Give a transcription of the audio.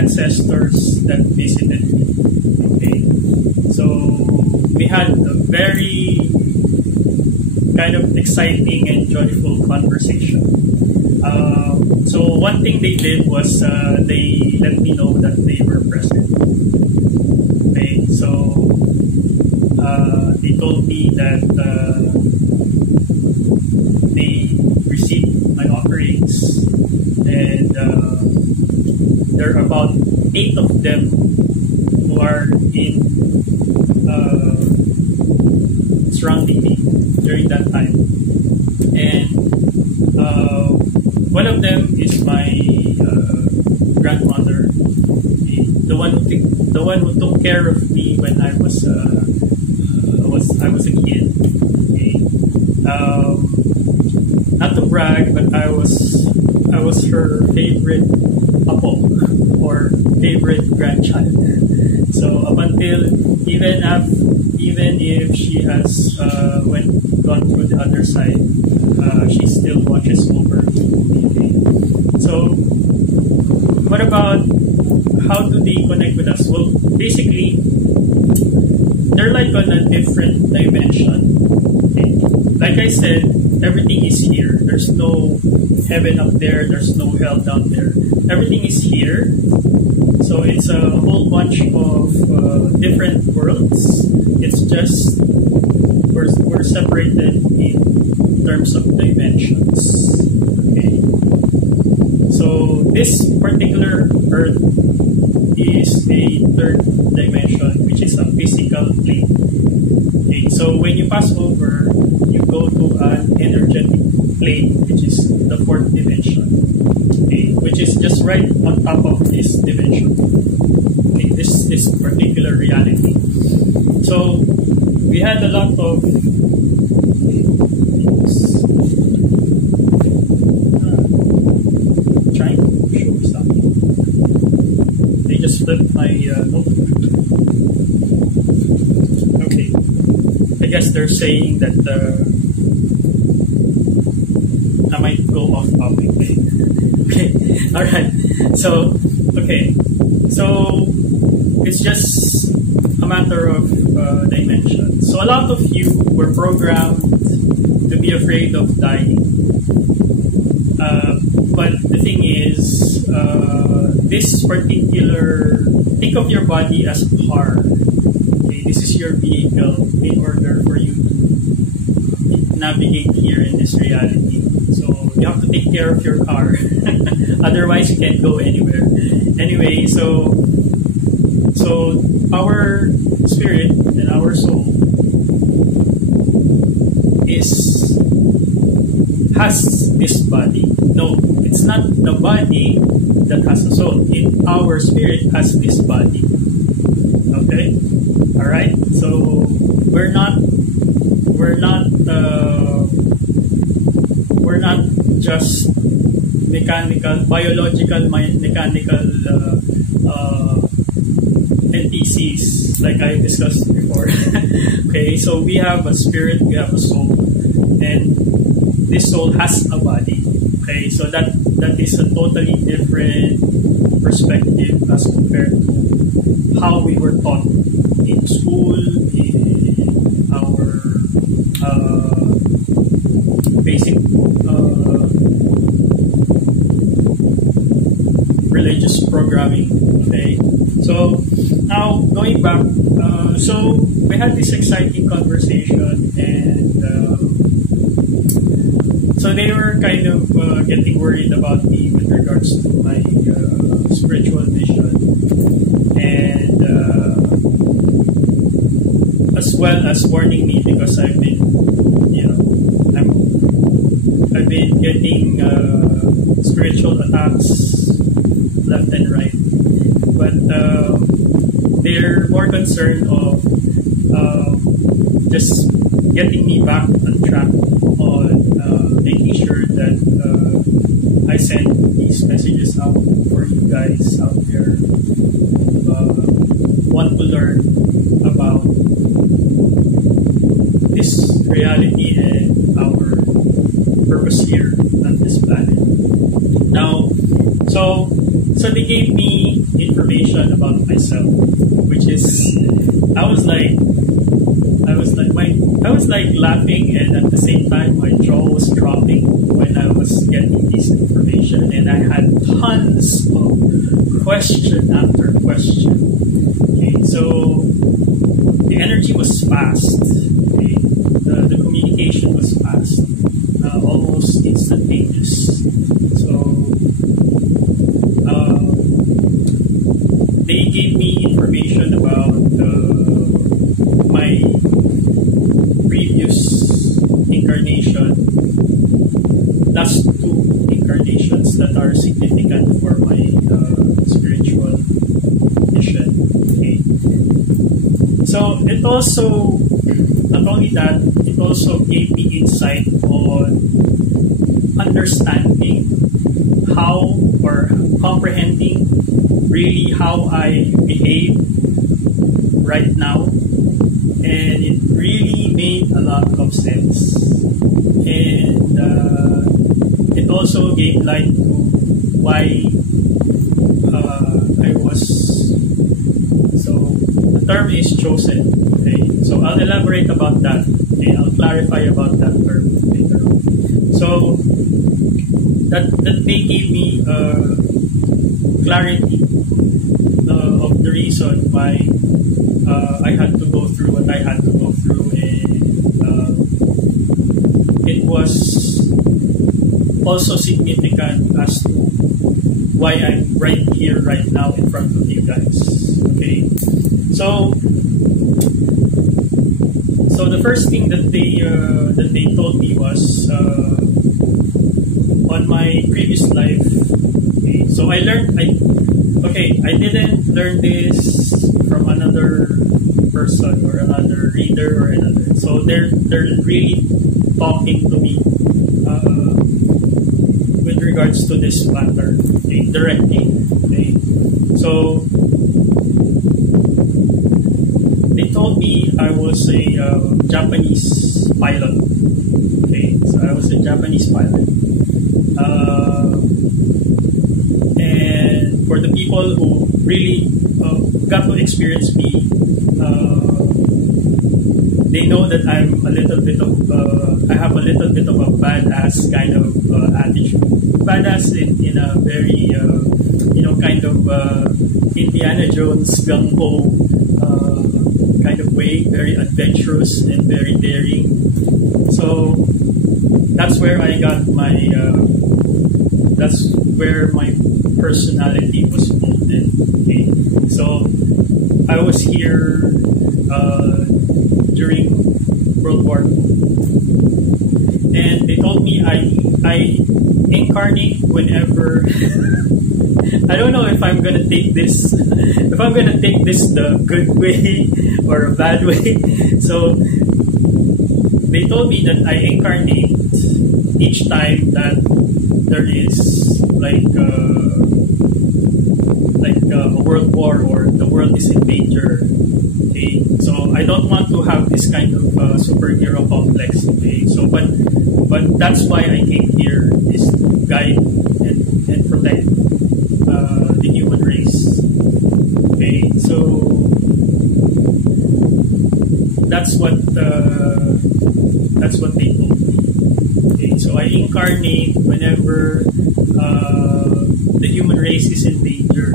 ancestors that visited me. Okay, so we had a very kind of exciting and joyful conversation. So one thing they did was they let me know that they were present. Okay, so they told me that they received my offerings, and there are about 8 of them who are in surrounding me during that time, and one of them is my grandmother, the one who took care of me when I was a kid. Okay. Not to brag, but I was her favorite apo or favorite grandchild. So up until even if she has gone through the other side, she still watches over me. Okay. So what about how do they connect with us? Well, basically, they're like on a different dimension. Okay. Like I said, everything is here. There's no heaven up there. There's no hell down there. Everything is here. So it's a whole bunch of different worlds. It's just we're separated in terms of dimensions. Okay. So this particular Earth is a third dimension, which is a physical plane. Okay. So when you pass over, you go to an energetic plane, which is the fourth dimension. Okay, which is just right on top of this dimension. Okay, this particular reality. So we had a lot of trying to show something. They just flipped my notebook. Okay, I guess they're saying that I might go off topic. Okay, all right. So okay, so it's just a matter of dimension. So a lot of you were programmed to be afraid of dying. But the thing is, this particular, think of your body as a car. Okay, this is your vehicle in order for you to navigate here in this reality. So you have to take care of your car. Otherwise, you can't go anywhere. Anyway, so our spirit and our soul has this body. No, it's not the body that has a soul. Our spirit has this body. Okay, all right. So we're not just biological mechanical NPCs like I discussed before. Okay, so we have a spirit, we have a soul, and this soul has a body. Okay, so that is a totally different perspective as compared to how we were taught in school, in our basic religious programming. Okay, so now going back, so we had this exciting conversation, and so they were kind of getting worried about me with regards to my spiritual vision, and as well as warning me because I've been getting spiritual attacks left and right, but they're more concerned of just getting me back on track on making sure that I send these messages out for you guys out there who want to learn about this reality and our purpose here on this planet. Now, so they gave me information information about myself, which is I was like laughing, and at the same time my jaw was dropping when I was getting this information, and I had tons of question after question. Okay, so the energy was fast. Okay, the communication was fast, almost instantaneous. So they gave me information about my previous incarnation, last two incarnations that are significant for my spiritual mission. Okay. So it also, not only that, it also gave me insight on understanding how, or comprehending really how I behave right now, and it really made a lot of sense. And it also gave light to why I was, so the term is chosen. Okay, so I'll elaborate about that. Okay, I'll clarify about that term later on. So that they gave me clarity of the reason why I had to go through what I had to go through, and it was also significant as to why I'm right here, right now, in front of you guys. Okay, so the first thing that they told me was on my previous life. Okay, so I didn't learn this from another person or another reader or another. So they're really talking to me with regards to this matter, okay, directly. Okay, so they told me I was a Japanese pilot. Okay, so I was a Japanese pilot. And for the people who really got to experience me, they know that I'm a little bit of, I have a little bit of a badass kind of attitude. Badass in a very, kind of Indiana Jones gung-ho kind of way, very adventurous and very daring. So that's where I got my, that's where my personality was molded. Okay, so I was here during World War II, and they told me I incarnate whenever. I don't know if I'm gonna take this, the good way or a bad way. So they told me that I incarnate each time that there is like a world war or the world is in danger. Okay, so I don't want to have this kind of superhero complex. Okay, so but that's why I came here, is to guide and protect the human race. Okay, so that's what they told me. Okay, so I incarnate whenever the human race is in danger.